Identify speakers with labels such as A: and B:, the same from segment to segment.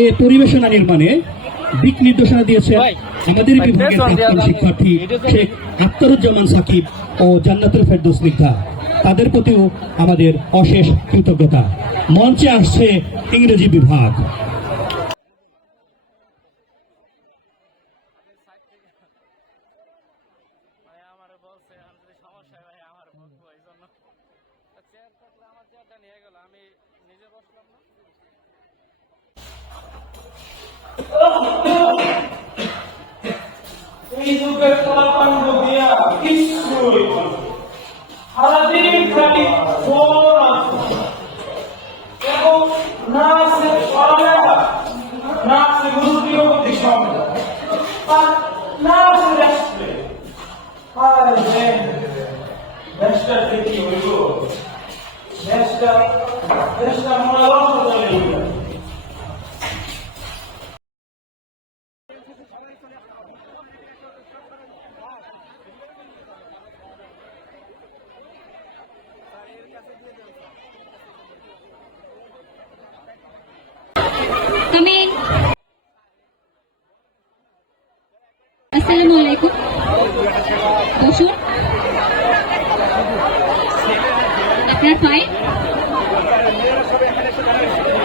A: এ পরিবেশনা নির্মাণে দিক নির্দেশনা দিয়েছেন আমাদের বিভাগের প্রাক্তন শিক্ষার্থী শেখ আখতারুজ্জামান সাকিব ও জান্নাতুল ফেরদৌস স্নিগ্ধা তাদের প্রতিও আমাদের অশেষ কৃতজ্ঞতা। মঞ্চে আসছে ইংরেজি বিভাগ।
B: আমার বলছে আমি যদি সমস্যা হয় ভাই আমার বলব এই জন্য চেয়ার থাকলে আমার চেয়ারটা নিয়ে গেল আমি নিজে বসলাম না।
C: Oh, oh. Ini
D: juga kelapan আসসালামু আলাইকুম। বসুন। আপনার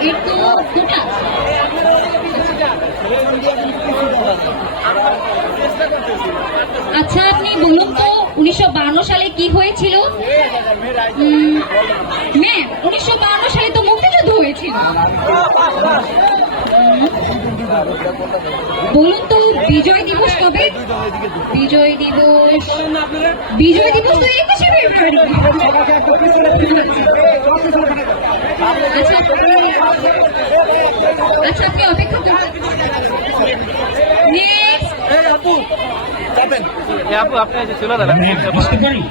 D: এর তো দুটা। আচ্ছা আপনি বলুন তো, উনিশশো সালে কি হয়েছিল? ম্যাম, উনিশশো সালে তো মুক্তিযুদ্ধ হয়েছিল। বলুন তো বিজয় দিবস কবে? বিজয় দিবস। বিজয় দিবস তো একুশে ফেব্রুয়ারি। আচ্ছা আপনি অপেক্ষা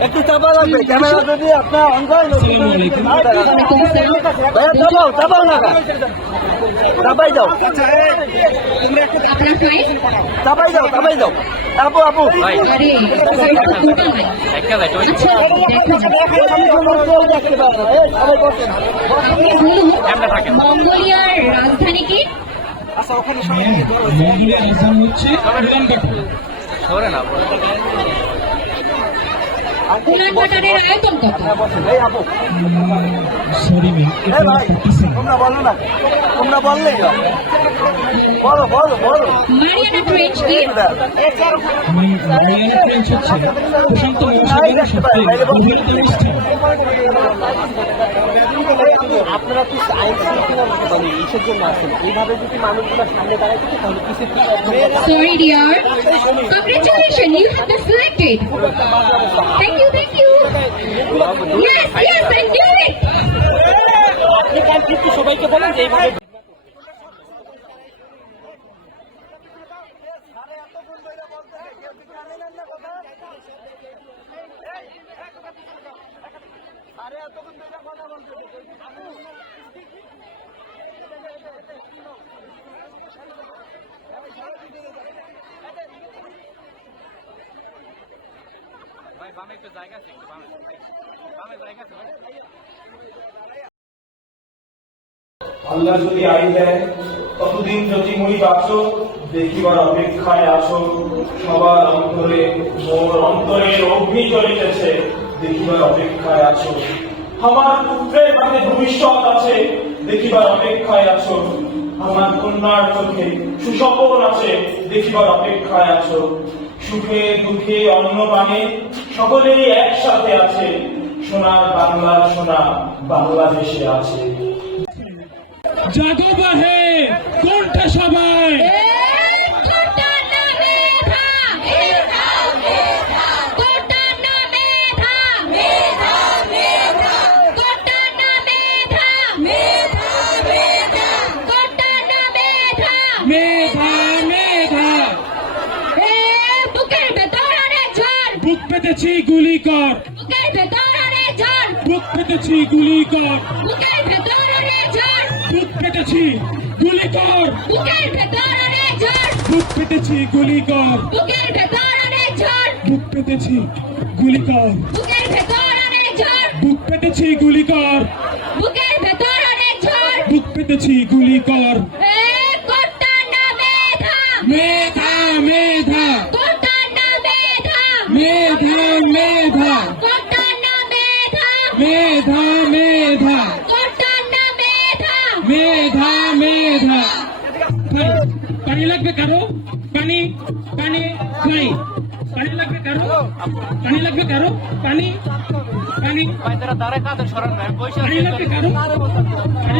E: একটু চাপা লাগবে। ক্যামেরা যদি আপনার অন করেন
A: আসসালামু আলাইকুম।
E: ভাইয়া চাপাও চাপাও না চাপাই যাও চাপাই যাও চাপাই যাও আপু আপু
B: একটা যাই তুমি
D: আচ্ছা যাক
E: সবাই বসেন
D: বলুন
B: এমনি থাকেন।
D: মঙ্গোলিয়ার রাজধানী কি
A: মঙ্গলের রাজধানী হচ্ছে উলানবাটার।
B: সরে না আপু।
D: উলানবাটারের আয়তন কত?
A: সরি না।
E: তোমরা বলো না। তোমরা বললেই। বলো বলো বলো।
D: মারিয়ানা ট্রেঞ্চ কি
A: মারিয়ানা ট্রেঞ্চ হচ্ছে প্রশান্ত মহাসাগরের সবচেয়ে গভীরতম স্থান
E: আপনারা কি আইন শৃঙ্খলা মানে ইসের জন্য আসেন এইভাবে যদি মানুষগুলো সামনে দাঁড়ায় তাহলে কিসের কি
D: Sorry, dear. Congratulations, you have been selected. Thank you, thank you. Yes, yes, I knew it.
E: Completely সবাইকে বলেন যে এইভাবে
B: ভাই, বামে একটু জায়গা আছে, একটু বামে। বামে জায়গা আছে, ভাই।
C: আল্লাহ যদি আই দেয়, ততদিন যদি মুই বাঁচো দেখিবার অপেক্ষায় আসো সবার অন্তরে, মোর অন্তরে অগ্নি জ্বলিতেছে দেখিবার অপেক্ষায় আছো। আমার পুত্রের মাঝে ভবিষ্যৎ আছে দেখিবার অপেক্ষায় আছো। আমার কন্যার চোখে সুস্বপন আছে দেখিবার অপেক্ষায় আছো। সুখে দুঃখে অন্ন পানে সকলেই একসাথে আছে। সোনার বাংলার সোনা বাংলাদেশে আছে।
A: জাগো বাহে কোনটা সবাই। পেতেছি গুলি কর। বুক পেতেছি গুলি কর। বুক পেতেছি গুলি কর। বুক পেতেছি গুলি কর। বুক পেতেছি গুলি কর। বুক পেতেছি গুলি কর। বুক পেতেছি গুলি কর।
D: মেধা মেধা। পানি লাগবে কারও পানি পানি ভাই পানি লাগবে কারও পানি লাগবে কারও পানি পানি
F: ভাই তারা দাঁড়ায় কাঁধে সরান ভাই পয়সা
D: পানি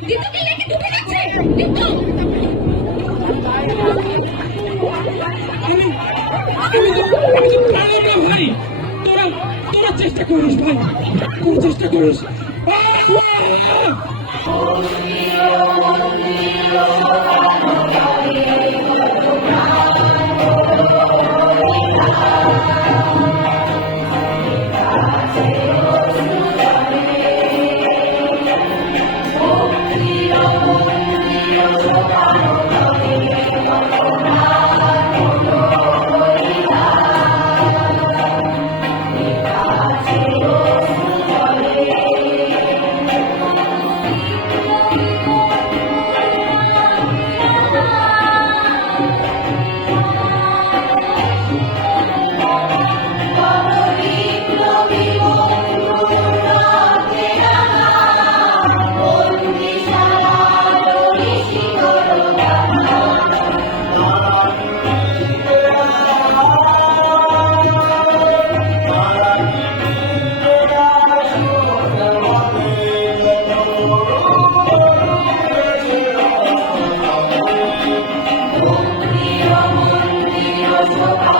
G: দীপ্ত কি লেগে ঢুকে
D: না ভাই তোরা তোরা চেষ্টা করিস ভাই তোরা চেষ্টা করিস! Thank you.